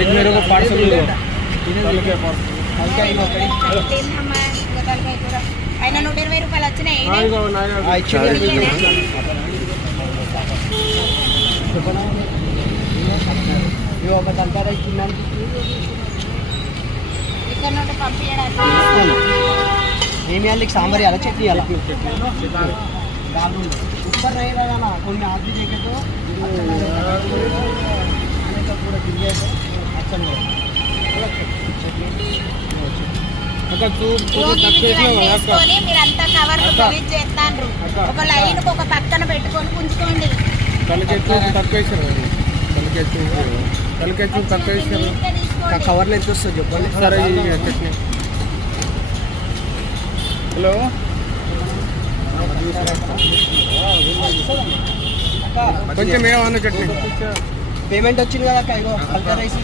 एक मेरे को पार्सल दो ఆయన 120 రూపాయలు వచ్చినాయి. ఇక్కడ నుండి పంపించడానికి ఏమి వేయాలి? సాంబార్ వేయాలా, చట్నీ వేయాలా? ऊपर रहेगा ना कोई में आदमी देखे तो पूरा गिर गया तो अच्छा नहीं తీసుకొని మీరంతా కవర్ రిలీజ్ చేస్తాండ్రు. ఒక లైన్ ఒక పక్కన పెట్టుకొని పుంజుకోండి. కవర్లో ఎంత వస్తుంది చెప్పండి. హలో కొంచెం ఏమన్నా చట్నీ పేమెంట్ వచ్చింది కదా అక్క, ఇగో కల్చర్ రైస్